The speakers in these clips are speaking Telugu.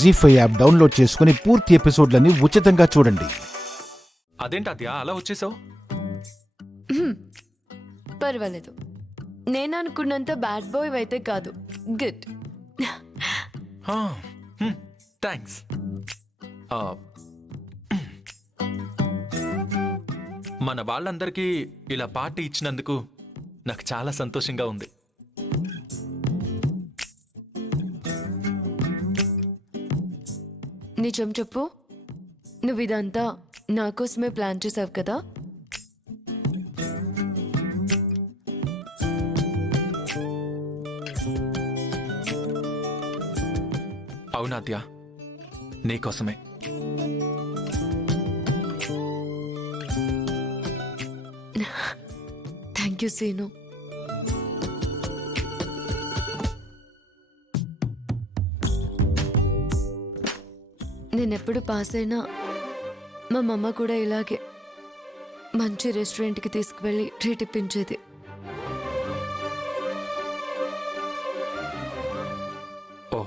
జీ5 యాప్ డౌన్లోడ్ చేసుకుని పూర్తి ఎపిసోడ్లని ఉచితంగా చూడండి. అదేంటి అద్యా అలా వచ్చేసావు? పర్వాలేదు, నేను అనుకున్నంత బ్యాడ్ బాయ్ అయితే కాదు. గుడ్. థ్యాంక్స్. మన వాళ్ళందరికీ ఇలా పార్టీ ఇచ్చినందుకు నాకు చాలా సంతోషంగా ఉంది. నిజం చెప్పు, నువ్వు ఇదంతా నా కోసమే ప్లాన్ చేసావు కదా? అవునాద్యా, నీకోసమే. Thank you Seenu. నేనెప్పుడు పాస్ అయినా మా మమ్మ కూడా ఇలాగే మంచి రెస్టారెంట్కి తీసుకువెళ్ళి ట్రీట్ ఇప్పించేది. ఓ,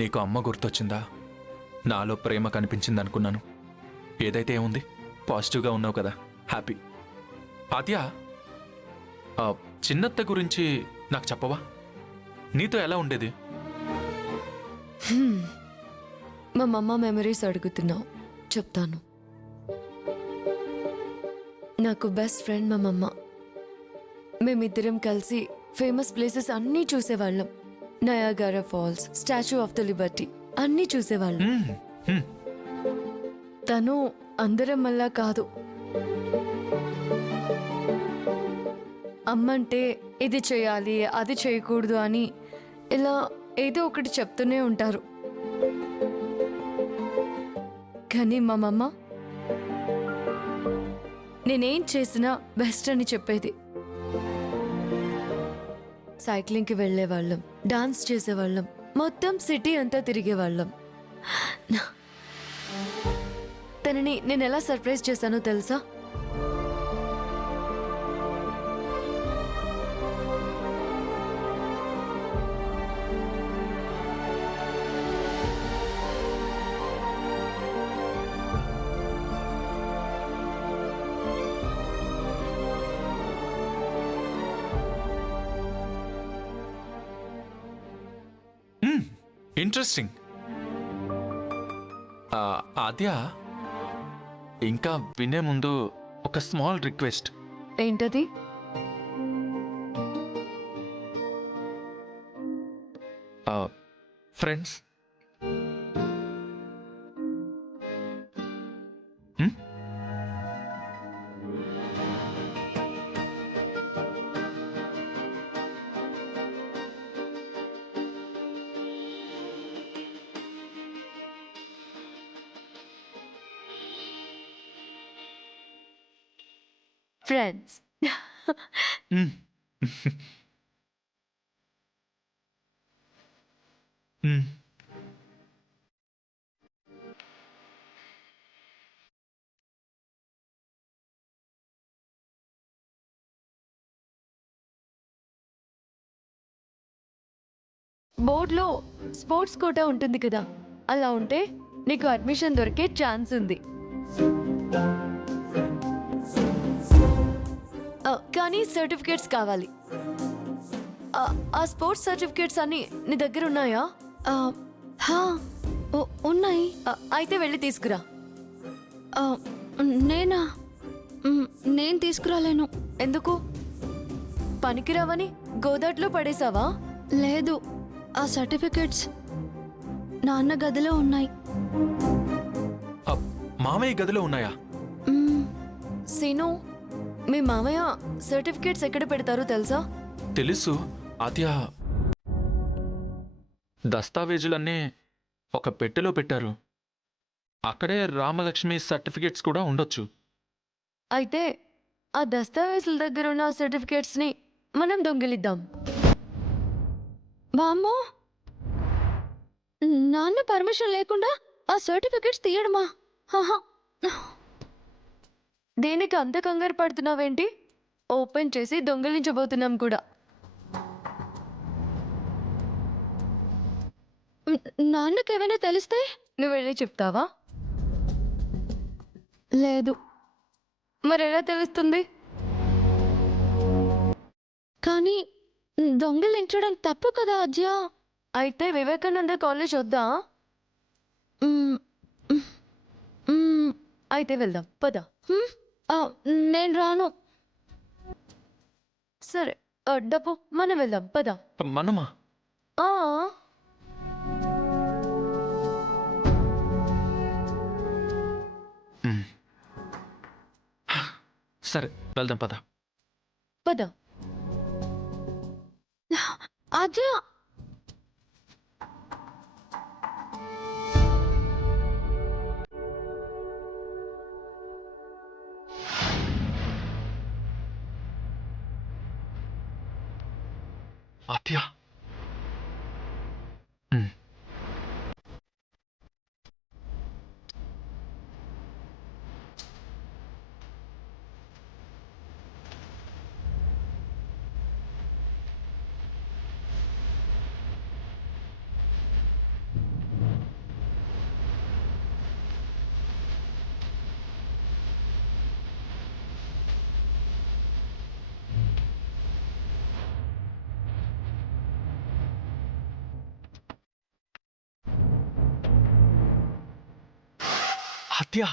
నీకు అమ్మ గుర్తొచ్చిందా? నాలో ప్రేమ కనిపించింది అనుకున్నాను. ఏదైతే ఏముంది, పాజిటివ్గా ఉన్నావు కదా, హ్యాపీ. ఆద్యా, చిన్నత్త గురించి నాకు చెప్పవా? నీతో ఎలా ఉండేది? మా మమ్మ మెమరీస్ అడుగుతున్నావు, చెప్తాను. నాకు బెస్ట్ ఫ్రెండ్ మా మమ్మ. మేమిద్దరం కలిసి ఫేమస్ ప్లేసెస్ అన్నీ చూసేవాళ్ళం. Niagara Falls, statue of the liberty అన్నీ చూసేవాళ్ళం. తను అందరం మళ్ళా కాదు. అమ్మంటే ఇది చేయాలి, అది చేయకూడదు అని ఇలా ఏదో ఒకటి చెప్తూనే ఉంటారు. కానీ మా మమ్మ నేనేం చేసినా బెస్ట్ అని చెప్పేది. సైక్లింగ్కి వెళ్ళేవాళ్ళం, డాన్స్ చేసేవాళ్ళం, మొత్తం సిటీ అంతా తిరిగేవాళ్ళం. తనని నేను ఎలా సర్ప్రైజ్ చేశానో తెలుసా? ఇంట్రెస్టింగ్. ఆద్యా, ఇంకా వినే ముందు ఒక స్మాల్ రిక్వెస్ట్. ఏంటది? Friends, friends. బోర్డులో స్పోర్ట్స్ కోటా ఉంటుంది కదా, అలా ఉంటే నీకు అడ్మిషన్ దొరికే ఛాన్స్ ఉంది. కానీ సర్టిఫికేట్స్ కావాలి. ఆ స్పోర్ట్స్ సర్టిఫికేట్స్ అన్ని నీ దగ్గర ఉన్నాయా? ఉన్నాయి. అయితే వెళ్ళి తీసుకురా. నేనా? నేను తీసుకురాలేను. ఎందుకు? పనికిరావని గోదాట్లో పడేసావా? లేదు, ఆ సర్టిఫికేట్స్ నాన్న గదిలో ఉన్నాయి. మామయ్య గదిలో ఉన్నాయా? సీను, మీ మామయ్య సర్టిఫికేట్స్ ఎక్కడ పెడతారో తెలుసా? తెలుసు ఆద్యా. దస్తావేజులన్నీ ఒక పెట్టెలో పెట్టారు. అక్కడే రామలక్ష్మి సర్టిఫికేట్స్ కూడా ఉండొచ్చు. అయితే ఆ దస్తావేజుల దగ్గర ఉన్న సర్టిఫికేట్స్ని మనం దొంగిలిద్దాం. బామ్మో, నాన్న పర్మిషన్ లేకుండా ఆ సర్టిఫికేట్స్ తీయడమా? దేనికి అంత కంగారు పడుతున్నావేంటి? ఓపెన్ చేసి దొంగిలించబోతున్నాం కూడా. నాన్నకి ఏమైనా తెలిస్తే? నువ్వు వెళ్ళి చెప్తావా? లేదు. మరి ఎలా తెలుస్తుంది? కానీ దొంగలించడం తప్పు కదా అజ్జా. అయితే వివేకానంద కాలేజ్ వద్దా? మ్, మ్, అయితే వెళ్దాం పద. హ్మ్? ఆ, నేను రాను. సరే డబ్బు మనం వెళ్దాం పద. మనమా? ఆ, సరే వెళ్దాం పద. పద. అజ్జా, ఆద్య. ఆద్య.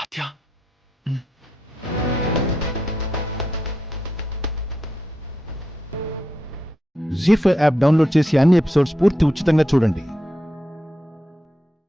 ఆద్య. జీ5 యాప్ డౌన్లోడ్ చేసి అన్ని ఎపిసోడ్స్ పూర్తి ఉచితంగా చూడండి.